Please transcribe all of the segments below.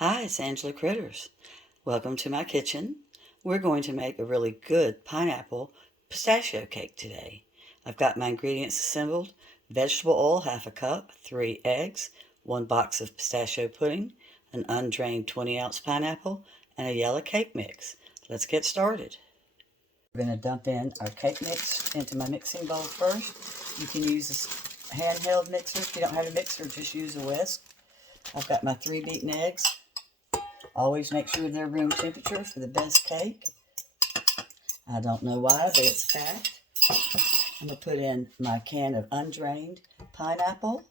Hi, it's Angela Critters. Welcome to my kitchen. We're going to make a really good pineapple pistachio cake today. I've got my ingredients assembled: vegetable oil, half a cup, 3 eggs, 1 box of pistachio pudding, an undrained 20-ounce pineapple, and a yellow cake mix. Let's get started. We're going to dump in our cake mix into my mixing bowl first. You can use a handheld mixer. If you don't have a mixer, just use a whisk. I've got my 3 beaten eggs. Always make sure they're room temperature for the best cake. I don't know why, but it's a fact. I'm going to put in my can of undrained pineapple.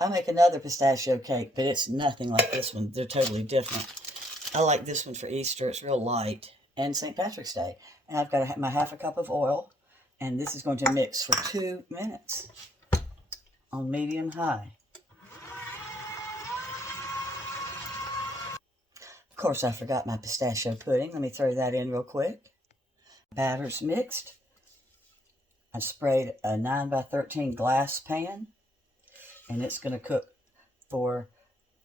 I'll make another pistachio cake, but it's nothing like this one. They're totally different. I like this one for Easter. It's real light. And St. Patrick's Day. And I've got my half a cup of oil. And this is going to mix for 2 minutes on medium-high. Of course, I forgot my pistachio pudding. Let me throw that in real quick. Batter's mixed. I sprayed a 9x13 glass pan, and it's going to cook for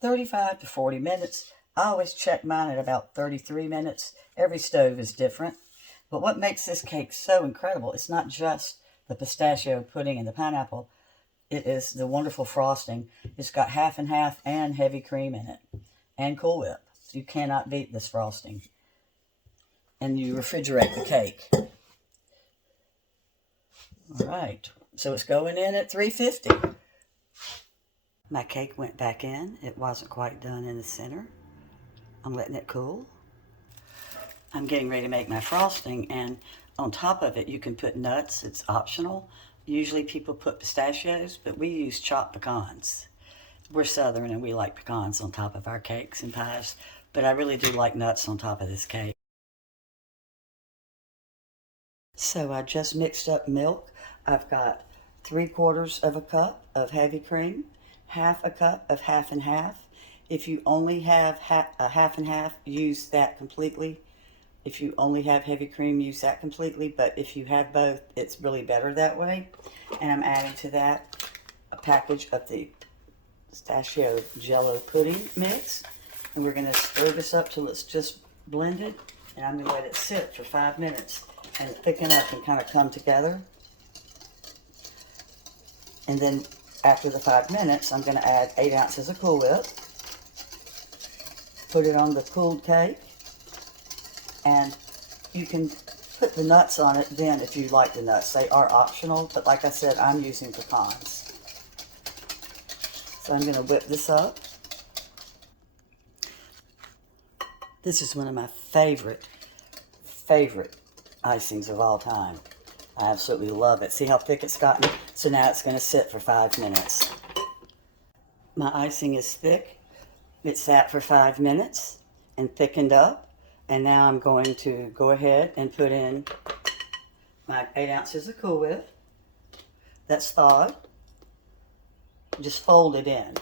35 to 40 minutes. I always check mine at about 33 minutes. Every stove is different. But what makes this cake so incredible, it's not just the pistachio pudding and the pineapple. It is the wonderful frosting. It's got half and half and heavy cream in it, and Cool Whip. You cannot beat this frosting. And you refrigerate the cake. All right. So it's going in at 350. My cake went back in. It wasn't quite done in the center. I'm letting it cool. I'm getting ready to make my frosting, and on top of it you can put nuts. It's optional. Usually people put pistachios, but we use chopped pecans. We're Southern and we like pecans on top of our cakes and pies. But I really do like nuts on top of this cake. So I just mixed up milk. I've got 3/4 of a cup of heavy cream, half a cup of half and half. If you only have a half and half, use that completely. If you only have heavy cream, use that completely. But if you have both, it's really better that way. And I'm adding to that a package of the pistachio jello pudding mix. And we're going to stir this up till it's just blended. And I'm going to let it sit for 5 minutes and thicken up and kind of come together. And then after the 5 minutes, I'm going to add 8 ounces of Cool Whip. Put it on the cooled cake. And you can put the nuts on it then if you like the nuts. They are optional, but like I said, I'm using pecans. So I'm going to whip this up. This is one of my favorite icings of all time. I absolutely love it. See how thick it's gotten? So now it's going to sit for 5 minutes. My icing is thick. It sat for 5 minutes and thickened up. And now I'm going to go ahead and put in my 8 ounces of Cool Whip. That's thawed. Just fold it in.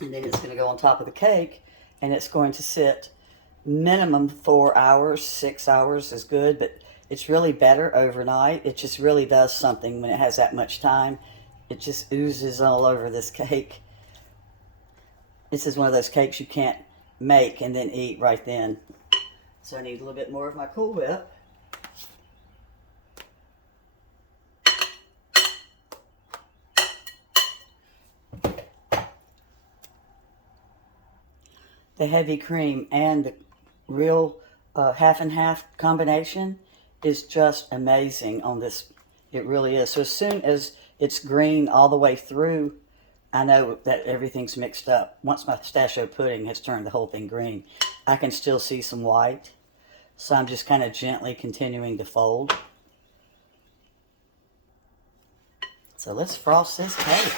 And then it's going to go on top of the cake, and it's going to sit minimum 4 hours. 6 hours is good, but it's really better overnight. It just really does something when it has that much time. It just oozes all over this cake. This is one of those cakes you can't make and then eat right then. So I need a little bit more of my Cool Whip. The heavy cream and the real half and half combination is just amazing on this. It really is. So as soon as it's green all the way through, I know that everything's mixed up. Once my pistachio pudding has turned the whole thing green, I can still see some white. So I'm just kind of gently continuing to fold. So let's frost this cake.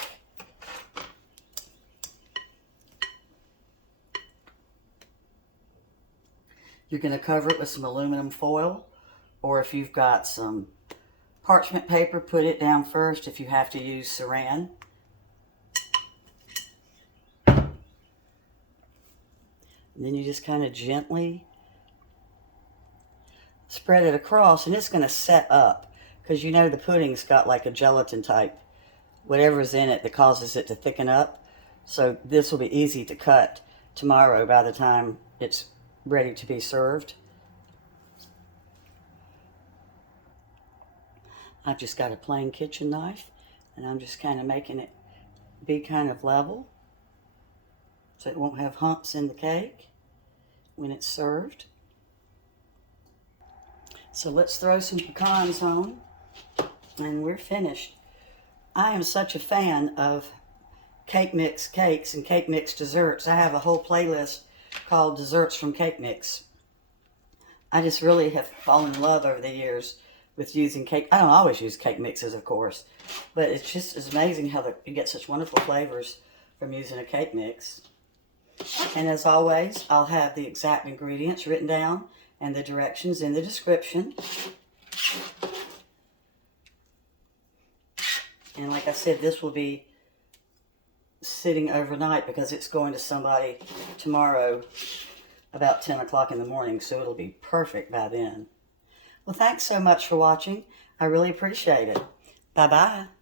You're going to cover it with some aluminum foil, or if you've got some parchment paper, put it down first if you have to use saran. And then you just kind of gently spread it across, and it's going to set up because you know the pudding's got like a gelatin type whatever's in it that causes it to thicken up. So this will be easy to cut tomorrow by the time it's ready to be served. I've just got a plain kitchen knife, and I'm just kind of making it be kind of level so it won't have humps in the cake when it's served. So let's throw some pecans on, and we're finished. I am such a fan of cake mix cakes and cake mix desserts. I have a whole playlist called Desserts from Cake Mix. I just really have fallen in love over the years with using cake. I don't always use cake mixes, of course, but it's just as amazing how you get such wonderful flavors from using a cake mix. And as always, I'll have the exact ingredients written down and the directions in the description. And like I said, this will be sitting overnight because it's going to somebody tomorrow about 10 o'clock in the morning, so it'll be perfect by then. Well, thanks so much for watching. I really appreciate it. Bye-bye.